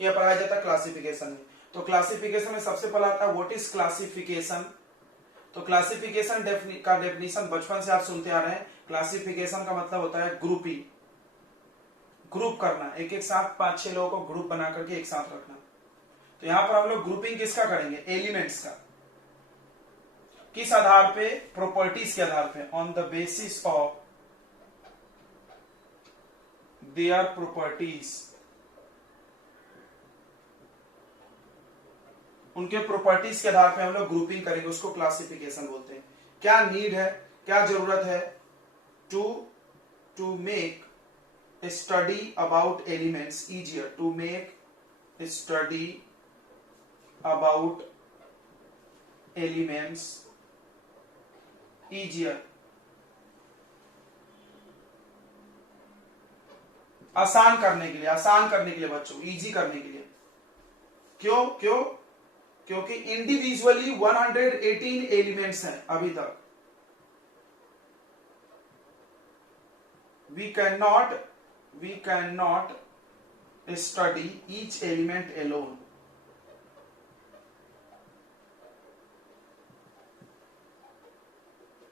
यह पढ़ाया जाता है क्लासिफिकेशन में। तो क्लासिफिकेशन में सबसे पहला आता है व्हाट इज क्लासिफिकेशन। तो क्लासिफिकेशन का डेफिनेशन बचपन से आप सुनते आ रहे हैं। क्लासिफिकेशन का मतलब होता है ग्रुपिंग, ग्रुप करना, एक एक साथ 5-6 लोगों को ग्रुप बना करके एक साथ रखना। तो यहां पर हम लोग ग्रुपिंग किसका करेंगे, एलिमेंट्स का। किस आधार पे, प्रॉपर्टीज के आधार पे, on the basis of their properties, उनके प्रॉपर्टीज के आधार पे हम लोग ग्रुपिंग करेंगे, उसको क्लासिफिकेशन बोलते हैं। क्या नीड है, क्या जरूरत है, to make study about elements easier, to make study about elements easier, आसान करने के लिए, आसान करने के लिए बच्चों, इजी करने के लिए। क्यों क्यों, क्योंकि इंडिविजुअली 118 एलिमेंट्स हैं अभी तक। We can not study each element alone.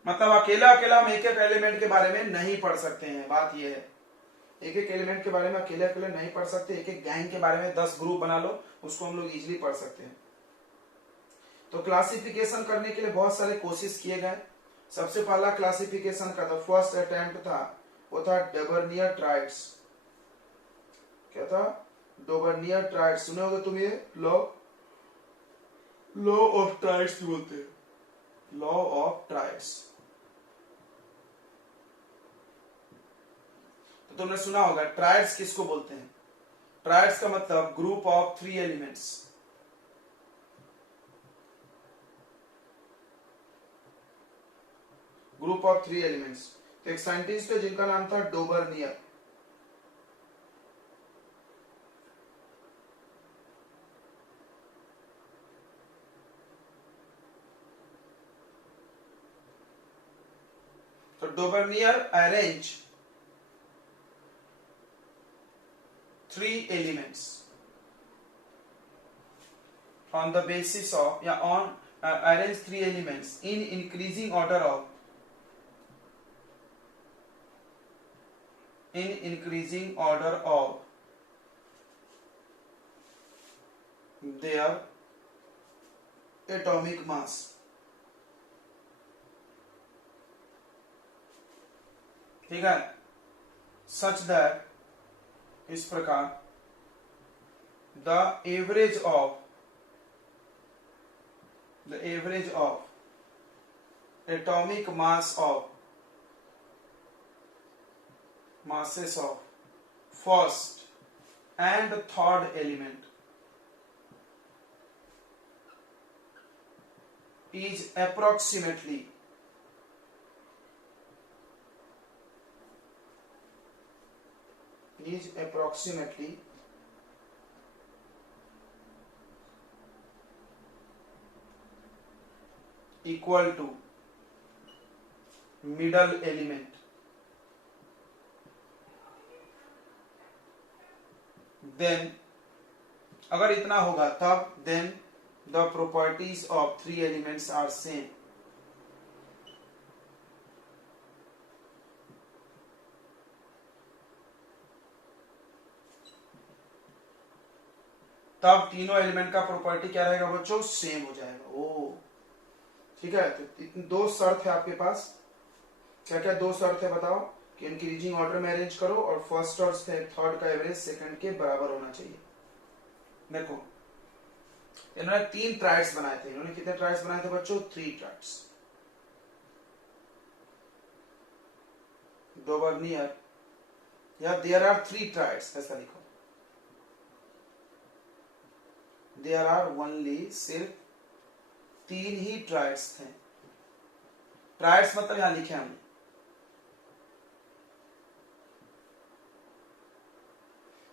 मतलब अकेला अकेला हम एक एक एलिमेंट के बारे में नहीं पढ़ सकते हैं। बात यह है, एक एक एलिमेंट के बारे में अकेले अकेले नहीं पढ़ सकते। एक एक गैंग के बारे में 10 ग्रुप बना लो, उसको हम लोग इजीली पढ़ सकते हैं। तो क्लासिफिकेशन करने के लिए बहुत सारे कोशिश किए गए। सबसे पहला क्लासिफिकेशन का था, फर्स्ट अटेम्प्ट था, वो था डोबर्नियर ट्राइड्स। क्या था, डोबर्नियर ट्राइड्स। सुने होगे तुम ये लॉ ऑफ ट्राइड्स बोलते हैं, लॉ ऑफ ट्राइड्स। तो तुमने सुना होगा ट्राइड्स किसको बोलते हैं। ट्राइड्स का मतलब group of 3 elements. Group of 3 elements. तो एक साइंटिस्ट है जिनका नाम था डोबर्नियर। तो डोबर्नियर arrange 3 elements on the basis of, arrange 3 elements in increasing order of their atomic mass। ठीक है, such that, इस प्रकार, the average of atomic masses of first and third element is approximately equal to middle element। then अगर इतना होगा तब then the properties of 3 elements are same। तब तीनों एलिमेंट का प्रॉपर्टी क्या रहेगा बच्चों, सेम हो जाएगा। ओ ठीक है, तो 2 शर्त है आपके पास। क्या क्या 2 शर्त है बताओ, कि इंक्रीजिंग ऑर्डर में अरेंज करो और फर्स्ट और थर्ड का एवरेज सेकंड के बराबर होना चाहिए। देखो इन्होंने 3 ट्राइड्स बनाए थे। इन्होंने कितने ट्राइड्स बनाए थे बच्चों, 3 ट्राइड्स। डोबर्नियर, या देयर आर 3 ट्राइड्स, ऐसा लिखो। देयर आर ओनली, सिर्फ 3 ही ट्राइड्स थे। ट्राइड्स मतलब यहां लिखे हमने,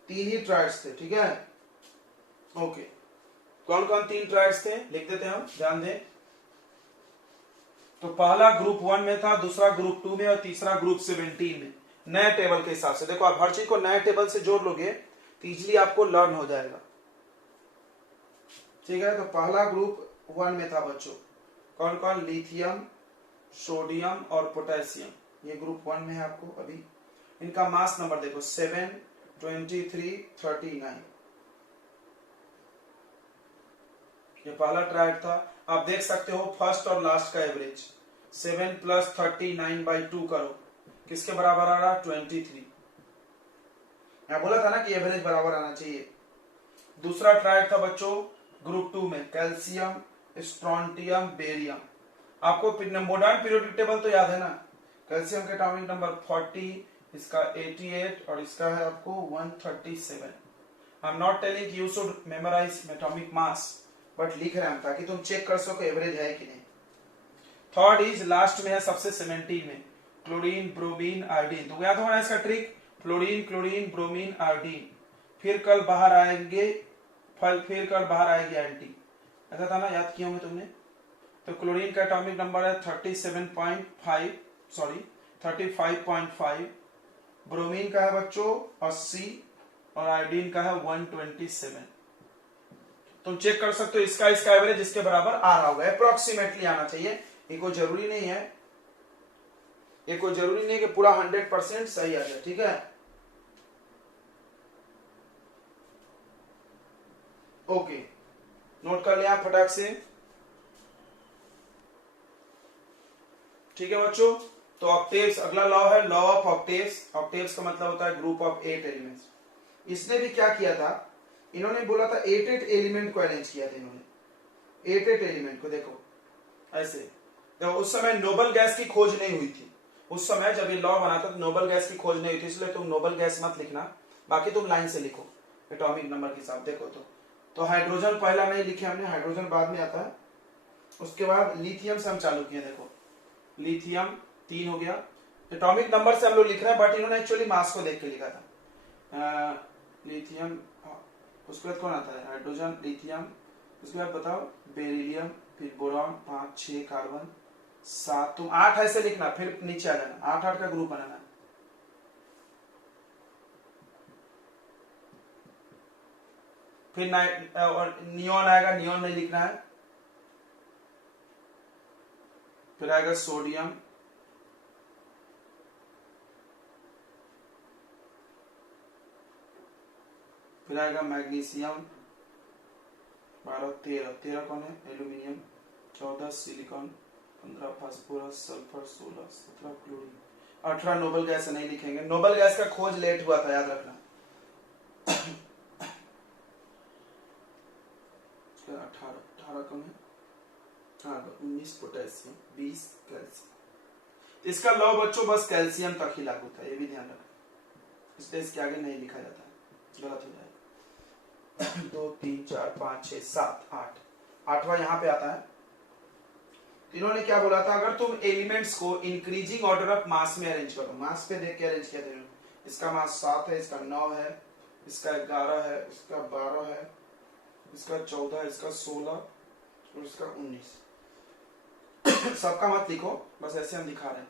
3 ही ट्राइड्स थे। ठीक है, ओके। कौन कौन 3 ट्राइड्स थे लिख देते हैं हम, ध्यान दें। तो पहला ग्रुप 1 में था, दूसरा ग्रुप 2 में और तीसरा ग्रुप 17 में। नए टेबल के हिसाब से देखो, आप हर चीज को नए टेबल से जोड़ लोगे तो इजीली आपको लर्न हो जाएगा। ठीक है, तो पहला ग्रुप 1 में था बच्चों, कौन कौन? लिथियम, सोडियम और पोटेशियम। ये ग्रुप 1 में है आपको अभी। इनका मास नंबर देखो 7, 23, 39। ये पहला ट्रायड था। आप देख सकते हो फर्स्ट और लास्ट का एवरेज 7 + 39/2 करो, किसके बराबर आ रहा? 23। मैं बोला था ना कि एवरेज बराबर आना चाहिए। दूसरा ट्रायड था बच्चों ग्रुप 2 में, कैल्शियम, स्ट्रोंटियम, बेरियम। आपको मॉडर्न पीरियोडिक टेबल तो याद है ना? कैल्शियम के एटॉमिक नंबर 40, इसका 88 और इसका है आपको 137। I am not telling you should memorize atomic mass, but लिख रहे हैं ताकि तुम चेक कर सको एवरेज है कि नहीं। थर्ड इज लास्ट में है सबसे 17 में, क्लोरीन, ब्रोमीन, आयोडीन। तो याद होना इसका trick, fluorine, chlorine, bromine, iodine. फिर कल बाहर आएंगे फिर कल बाहर आएगी एंटी। ऐसा था ना, याद किया होंगे तुमने। तो क्लोरीन का एटॉमिक नंबर है 35.5, ब्रोमीन का है बच्चों 80 और आयोडीन का है 127। तुम चेक कर सकते हो इसका एवरेज इसके बराबर आ रहा होगा, अप्रोक्सीमेटली आना चाहिए। ये कोई जरूरी नहीं है, ये कोई जरूरी नहीं कि पूरा 100% सही आ जाए, ठीक है। ओके, नोट कर लिया फटाक से, ठीक है बच्चों। तो ऑक्टेव्स अगला लॉ है, लॉ ऑफ ऑक्टेव्स। ऑक्टेव्स का मतलब होता है ग्रुप ऑफ 8 एलिमेंट्स। इसने भी क्या किया था, इन्होंने बोला था 8 एलिमेंट को अरेंज किया था इन्होंने, 8 एलिमेंट को। देखो ऐसे, देखो उस समय नोबल गैस की खोज नहीं हुई थी। उस समय जब ये लॉ बना था तो नोबल गैस की खोज नहीं हुई थी, इसलिए तुम नोबल गैस मत लिखना, बाकी तुम लाइन से लिखो एटॉमिक नंबर के साथ। देखो तो हाइड्रोजन पहला नहीं लिखे हमने, हाइड्रोजन बाद में आता है। उसके बाद लिथियम से हम चालू किए। देखो लिथियम 3 हो गया। एटॉमिक नंबर से हम लोग लिख रहे हैं, बट इन्होंने एक्चुअली मास को देख के लिखा था। लिथियम, उसके बाद कौन आता है? हाइड्रोजन, लिथियम, उसके बाद बताओ बेरिलियम, फिर बोरॉन, 5, 6 कार्बन, 7। तुम 8 ऐसे लिखना, फिर नीचे आ जाना, 8 का ग्रुप बनाना। फिर नियॉन आएगा, नियॉन नहीं लिखना है। फिर आएगा सोडियम, फिर आएगा मैग्नीशियम, 12, 13 कौन है? Aluminium, 14 silicon, 15 phosphorus, sulphur, 16, 17 chlorine, 18 noble gas नहीं लिखेंगे, नोबल गैस का खोज लेट हुआ था, याद रखना। 18 कौन है? 19 पोटेशियम, 20 कैल्शियम। इसका लॉ बच्चों बस कैल्शियम तक ही लागू था, ये भी ध्यान रखना, इसलिए इसके आगे नहीं लिखा जाता है, गलत हो जाएगा। 2, 3, 4, 5, 6, 7, 8, 8वां यहाँ पे आता है। इन्होंने क्या बोला था, अगर तुम एलिमेंट्स को इंक्रीजिंग ऑर्डर ऑफ मास में अरेंज करो, मास पे देख के अरेंज किया था। इसका मास 7 है, इसका 9 है, इसका 11 है, इसका 12 है, इसका 14 है, इसका 16 और इसका 19। सबका मत लिखो, बस ऐसे हम दिखा रहे हैं।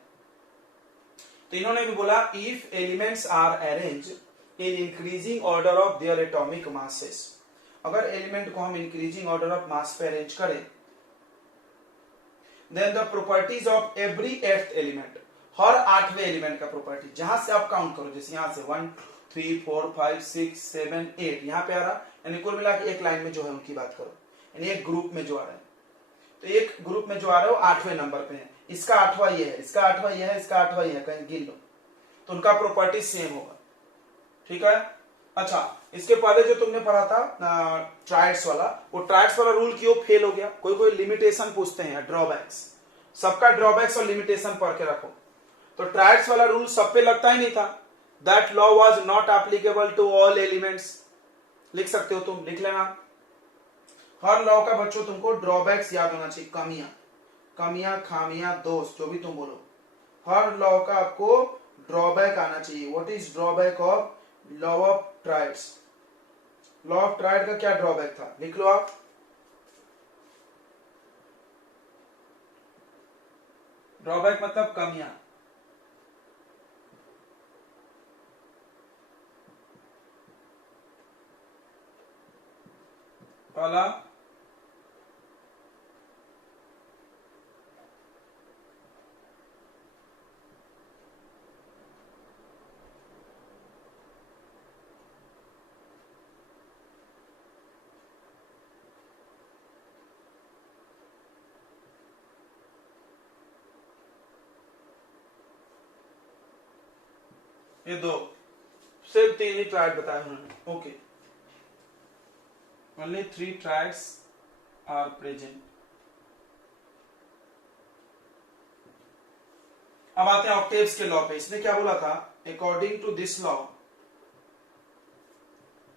तो इन्होंने भी बोला if elements are arrange in increasing order of their atomic masses, अगर एलिमेंट को हम इंक्रीजिंग ऑर्डर ऑफ मास पे अरेंज करें, then the properties of every 8th element, हर 8वें एलिमेंट का प्रॉपर्टी, जहां से आप काउंट करो, जैसे यहां से 1, 3, 4, 5, 6, 7, 8 यहां पे आ रहा, यानी कुल मिला के एक लाइन में जो है उनकी बात करो, यानी एक ग्रुप में जो आ रहा है, तो एक ग्रुप में जो आ रहा है वो 8वें नंबर पे है, इसका 8वां ये है, इसका 8वां ये है, इसका 8वां ये है, कहीं गिन लो तो उनका प्रॉपर्टी सेम होगा, ठीक है। अच्छा, इसके पहले जो तुमने पढ़ा था ट्राइड्स वाला, वो ट्राइड्स वाला रूल क्यों फेल हो गया? कोई लिमिटेशन पूछते हैं, ड्रॉबैक्स, सबका ड्रॉबैक्स और लिमिटेशन पढ़ के रखो। तो ट्राइड्स वाला रूल सब पे लगता ही नहीं था। That law was not applicable to all elements, लिख सकते हो तुम, लिख लेना। हर लॉ का बच्चों तुमको ड्रॉबैक्स याद होना चाहिए, कमियां, खामियां, दोष, जो भी तुम बोलो, हर लॉ का आपको ड्रॉबैक आना चाहिए। What is drawback of law of triads? Law of tried का क्या ड्रॉबैक था, लिख लो आप। ड्रॉबैक मतलब कमियां। पहला ये दो, सिर्फ 3 ही ट्राइड बताए उन्होंने। Okay, only 3 triads are present. अब आते हैं ऑक्टेव्स के लॉ पे। इसने क्या बोला था, अकॉर्डिंग टू दिस लॉ,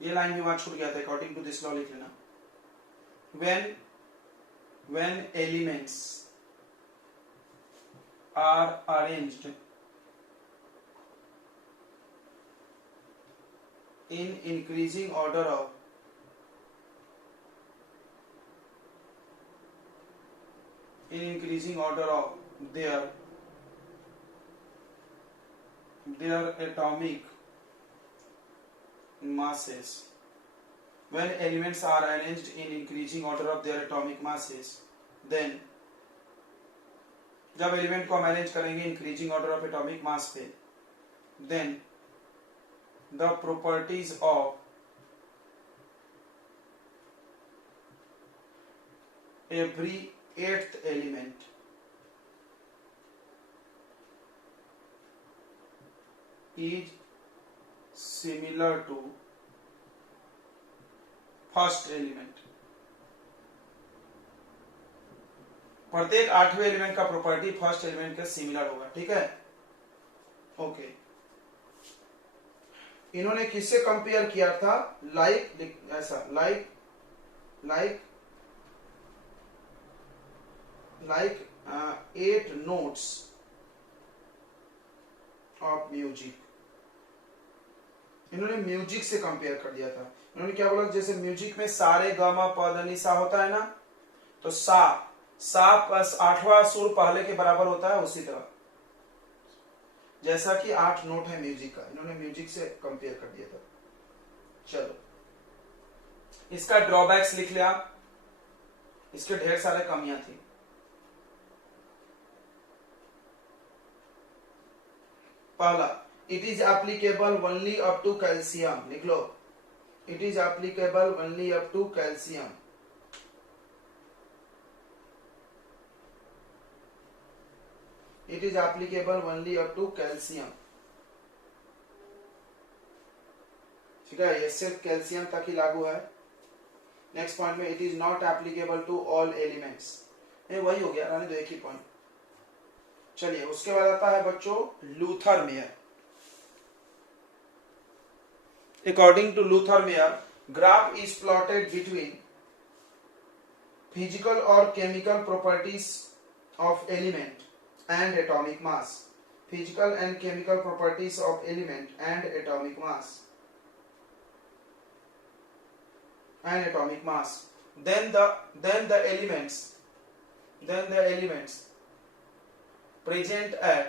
ये लाइन भी वहां छूट गया था, अकॉर्डिंग टू दिस लॉ लिख लेना। when elements are arranged in increasing order of their atomic masses, when elements are arranged in increasing order of their atomic masses, then जब element को हम अरेंज करेंगे increasing order of atomic mass पे, then the properties of every eighth element is similar to first element. प्रत्येक 8वें element का property first element के similar होगा। ठीक है, ओके। इन्होंने किससे कंपेयर किया था, ऐसा लाइक 8 नोट्स ऑफ म्यूजिक। इन्होंने म्यूजिक से कंपेयर कर दिया था। उन्होंने क्या बोला, जैसे म्यूजिक में सारे गामा पद नि सा होता है ना, तो सा प्लस 8वां सुर पहले के बराबर होता है, उसी तरह जैसा कि 8 नोट है म्यूजिक का, इन्होंने म्यूजिक से कंपेयर कर दिया था। चलो, इसका ड्रॉबैक्स लिख लिया, इसके ढेर सारे कमियां थी। पहला, it is applicable only up to calcium. लिख लो, it is applicable only up to calcium. It is applicable only up to calcium. ठीक है, ये सिर्फ कैल्शियम तक ही लागू है। नेक्स्ट पॉइंट में, it is not applicable to all elements. ये वही हो गया, रहने दो, एक ही पॉइंट। चलिए, उसके बाद आता है बच्चों Luther mayor. According to Luther Meyer, graph is plotted between physical or chemical properties of element and atomic mass. Physical and chemical properties of element and atomic mass. Then the elements present at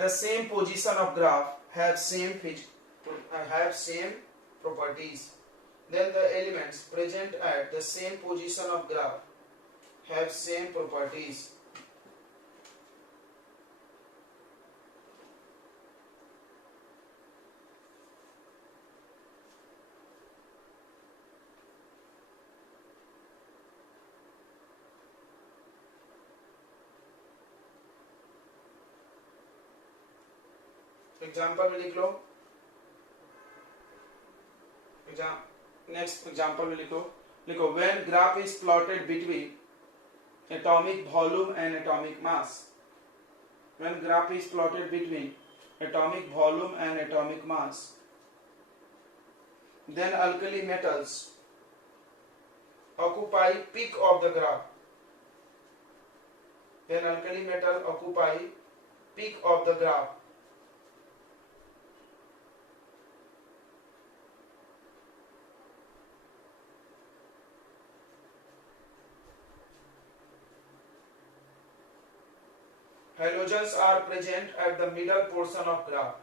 the same position of graph have same properties. Then the elements present at the same position of graph have same properties. Example में लिख लो, next example में लिखो when graph is plotted between atomic volume and atomic mass. When graph is plotted between atomic volume and atomic mass, then alkali metals occupy peak of the graph. Then alkali metal occupy peak of the graph. Halogens are present at the middle portion of graph.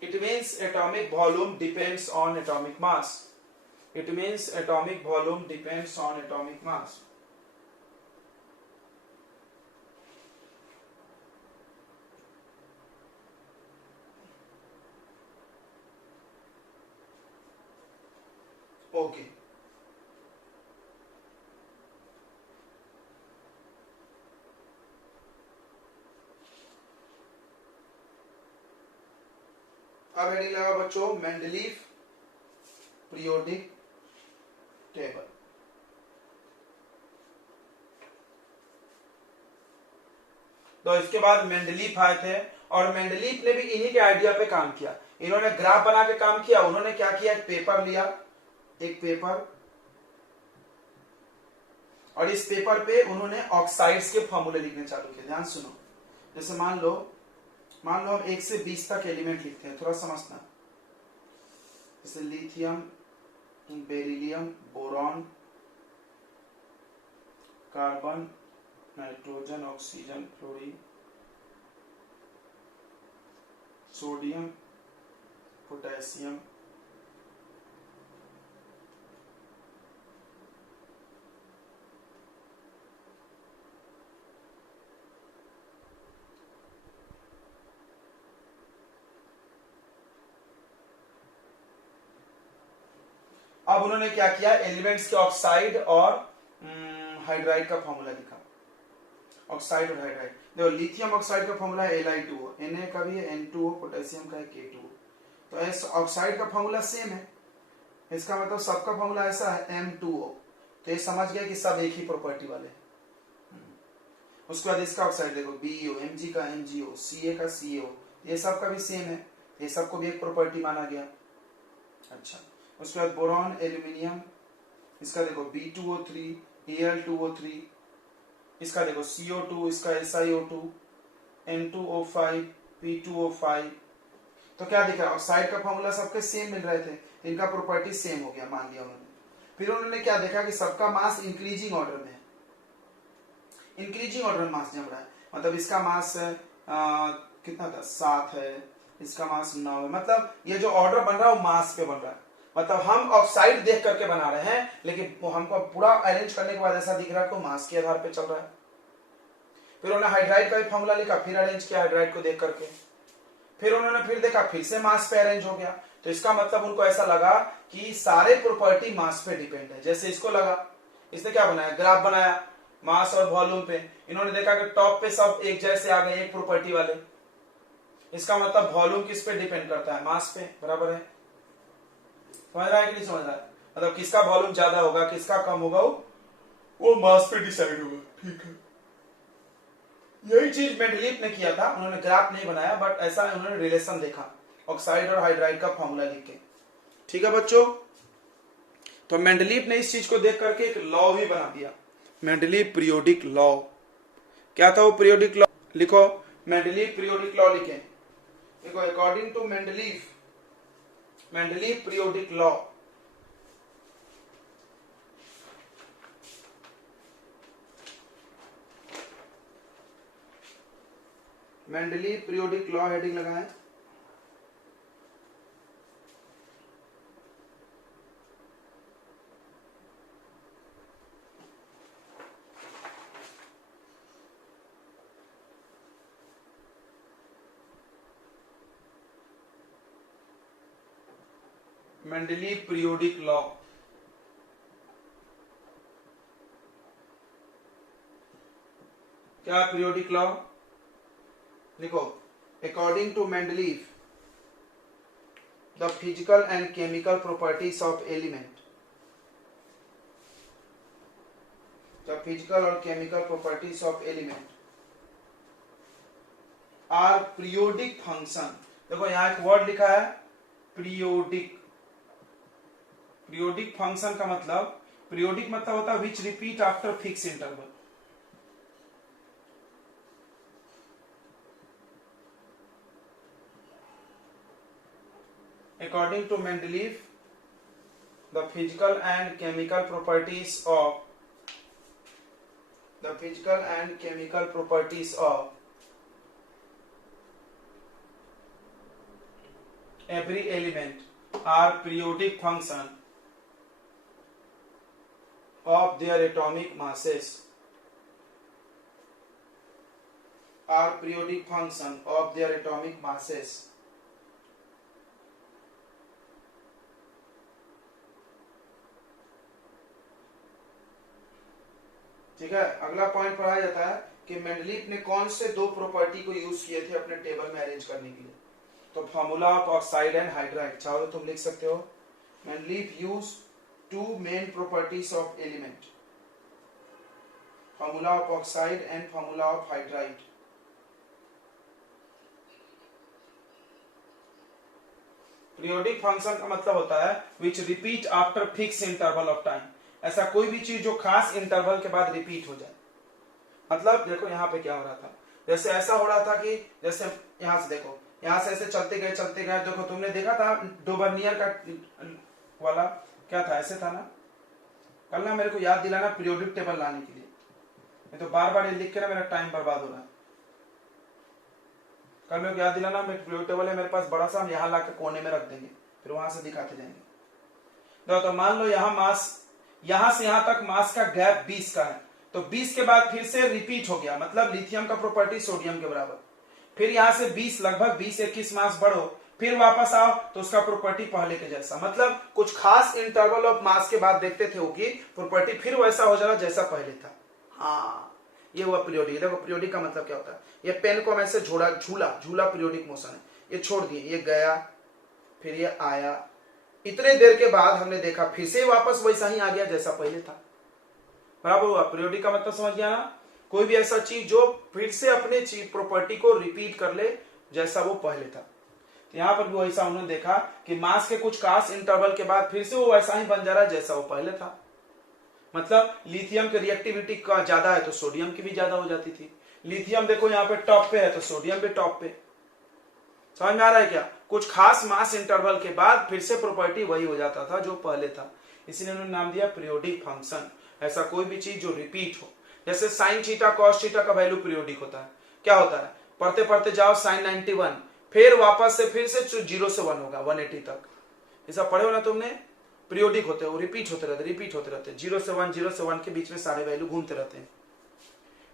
It means atomic volume depends on atomic mass. It means atomic volume depends on atomic mass. Okay. अब heading लगा बच्चों Mendeleev periodic table. तो इसके बाद Mendeleev आए थे और Mendeleev ने भी इन्हीं के आइडिया पे काम किया। इन्होंने ग्राफ बना के काम किया। उन्होंने क्या किया, एक पेपर लिया, एक पेपर, और इस पेपर पे उन्होंने ऑक्साइड्स के फॉर्मूले लिखने चालू किए। ध्यान सुनो, जैसे मान लो हम 1 से 20 तक एलिमेंट लिखते हैं, थोड़ा समझना। जैसे lithium, beryllium, boron, carbon, nitrogen, oxygen, fluorine, sodium, potassium, अब उन्होंने क्या किया, एलिमेंट्स के ऑक्साइड और हाइड्राइड का फॉर्मूला लिखा। ऑक्साइड और हाइड्राइड देखो, लिथियम ऑक्साइड का फॉर्मूला है Li2O, Na का भी है N2O, पोटेशियम का है K2O। तो इस ऑक्साइड का फॉर्मूला सेम है, इसका मतलब सबका फॉर्मूला ऐसा है M2O। तो ये समझ गया कि सब एक ही प्रॉपर्टी वाले हैं। उसके बाद इसका ऑक्साइड देखो BeO, Mg का MgO, Ca का CO, ये सब का भी सेम है, ये सबको भी एक प्रॉपर्टी माना गया। अच्छा, उसके बाद बोरॉन, एल्यूमिनियम, इसका देखो B2O3, Al2O3, इसका देखो CO2, इसका SiO2, N2O5, P2O5। तो क्या दिख रहा है, ऑक्साइड का फॉर्मूला सबके सेम मिल रहे थे, इनका प्रॉपर्टी सेम हो गया, मान लिया उन्होंने। फिर उन्होंने क्या देखा कि सबका मास इंक्रीजिंग ऑर्डर में है, इंक्रीजिंग ऑर्डर में मास जम रहा है। मतलब इसका मास कितना था, 7 है, इसका मास 9 है। मतलब ये जो ऑर्डर बन रहा है वो मास पे बन रहा है। मतलब हम ऑक्साइड देख करके बना रहे हैं, लेकिन वो हमको पूरा अरेंज करने के बाद ऐसा दिख रहा है तो मास के आधार पे चल रहा है। फिर उन्होंने हाइड्राइड का भी फॉर्मूला लिखा, फिर अरेंज किया हाइड्राइड को देख करके। फिर उन्होंने फिर देखा, फिर से मास पे अरेंज हो गया। तो इसका मतलब उनको ऐसा लगा कि सारे प्रॉपर्टी मास पे डिपेंड है। जैसे इसको लगा, इसने क्या बनाया, ग्राफ बनाया मास और वॉल्यूम पे। इन्होंने देखा कि टॉप पे सब एक जैसे आ गए, एक प्रॉपर्टी वाले। इसका मतलब वॉल्यूम किस पे डिपेंड करता है, मास पे, बराबर है। समझ रहा है कि नहीं समझ रहा है, मतलब किसका वॉल्यूम ज्यादा होगा, किसका कम होगा, वो मास पे डिसाइड होगा। ठीक है, यही चीज मेंडलीफ ने किया था। उन्होंने ग्राफ नहीं बनाया, बट ऐसा उन्होंने रिलेशन देखा ऑक्साइड और हाइड्राइड का फॉर्मूला लिख के। ठीक है बच्चों, तो मेंडलीफ ने इस चीज को देख करके एक लॉ भी बना दिया, मेंडलीफ पीरियोडिक लॉ। क्या था वो पीरियोडिक लॉ, लिखो मेंडलीफ पीरियोडिक लॉ लिखे। देखो, according to Mendeleev periodic law, Mendeleev periodic law heading लगाएं। मेंडलीफ पीरियोडिक लॉ, क्या पीरियोडिक लॉ, लिखो according to Mendeleev the physical and chemical properties of element, the physical और chemical properties of element are periodic function. देखो यहां एक word लिखा है periodic. Periodic function का मतलब, पीरियोडिक मतलब होता है which repeat after fix interval. According to Mendeleev, the physical and chemical properties of every element are periodic function of their atomic masses, are periodic function of their atomic masses. ठीक है, अगला point पढ़ाया जाता है कि Mendeleev ने कौन से दो प्रॉपर्टी को यूज किए थे अपने टेबल में अरेंज करने के लिए। तो formula of oxide and hydride, चाहो तो तुम लिख सकते हो। Mendeleev use two main properties of element, formula of oxide and formula of hydride. Periodic function का मतलब होता है which repeat after fix interval of time, ऐसा कोई भी चीज जो खास इंटरवल के बाद रिपीट हो जाए। मतलब देखो यहाँ पे क्या हो रहा था, जैसे ऐसा हो रहा था कि जैसे यहाँ से देखो, यहाँ से ऐसे चलते गए देखो, तुमने देखा था डोबर्नियर का वाला क्या था, ऐसे था ना। कल ना मेरे को याद दिलाना पीरियोडिक टेबल लाने के लिए, मैं तो बार बार ये लिख के ना मेरा टाइम बर्बाद हो रहा है। कल मेरे को याद दिलाना, मेरा पीरियोडिक टेबल है मेरे पास बड़ा सा, हम यहाँ ला के कोने में रख देंगे, फिर वहां से दिखाते जाएंगे। तो मान लो यहाँ मास, यहां से यहां तक मास का गैप 20 का है, तो 20 के बाद फिर से रिपीट हो गया, मतलब लिथियम का प्रॉपर्टी सोडियम के बराबर। फिर यहां से 20 लगभग 20-21 मास बढ़ो, फिर वापस आओ तो उसका प्रॉपर्टी पहले के जैसा, मतलब कुछ खास इंटरवल ऑफ मास के बाद देखते थे कि प्रॉपर्टी फिर वैसा हो जाएगा जैसा पहले था। हाँ, ये हुआ पीरियोडिक। देखो पीरियोडिक का मतलब क्या होता है, ये पेन को हम ऐसे झूला पीरियोडिक मोशन है, ये छोड़ दिए, ये गया फिर ये आया, इतने देर के बाद हमने देखा फिर से वापस वैसा ही आ गया जैसा पहले था। बराबर हुआ। पीरियोडिक का मतलब समझ गया ना, कोई भी ऐसा चीज जो फिर से अपने चीज प्रॉपर्टी को रिपीट कर ले जैसा वो पहले था। तो यहाँ पर भी वैसा उन्होंने देखा कि मास के कुछ खास इंटरवल के बाद फिर से वो वैसा ही बन जा रहा है जैसा वो पहले था। मतलब लिथियम की रिएक्टिविटी का ज्यादा है तो सोडियम की भी ज्यादा हो जाती थी। लिथियम देखो यहाँ पे टॉप पे है तो सोडियम भी टॉप पे। समझ में आ रहा है क्या? कुछ खास मास इंटरवल के बाद फिर से प्रॉपर्टी वही हो जाता था जो पहले था, इसीलिए उन्होंने नाम दिया पीरियोडिक फंक्शन। ऐसा कोई भी चीज जो रिपीट हो, जैसे साइन थीटा कॉस थीटा का वैल्यू पीरियोडिक होता है। क्या होता है, पढ़ते पढ़ते जाओ साइन 91, फिर वापस से फिर से 0 से 1 होगा 180 तक, ऐसा पढ़े हो ना तुमने। पीरियोडिक होते हैं, वो रिपीट होते रहते 0 से 1 के बीच में सारे वैल्यू घूमते रहते हैं।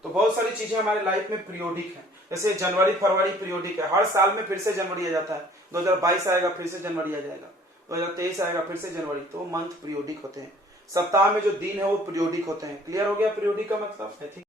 तो बहुत सारी चीजें हमारे लाइफ में पीरियोडिक है। जैसे जनवरी फरवरी पीरियोडिक है, हर साल में फिर से जनवरी आ जाता है। 2022 आएगा फिर से जनवरी आ जाएगा, 2023 आएगा फिर से जनवरी, तो मंथ पीरियोडिक होते हैं। सप्ताह में जो दिन है वो पीरियोडिक होते हैं। क्लियर हो गया पीरियोडिक का मतलब?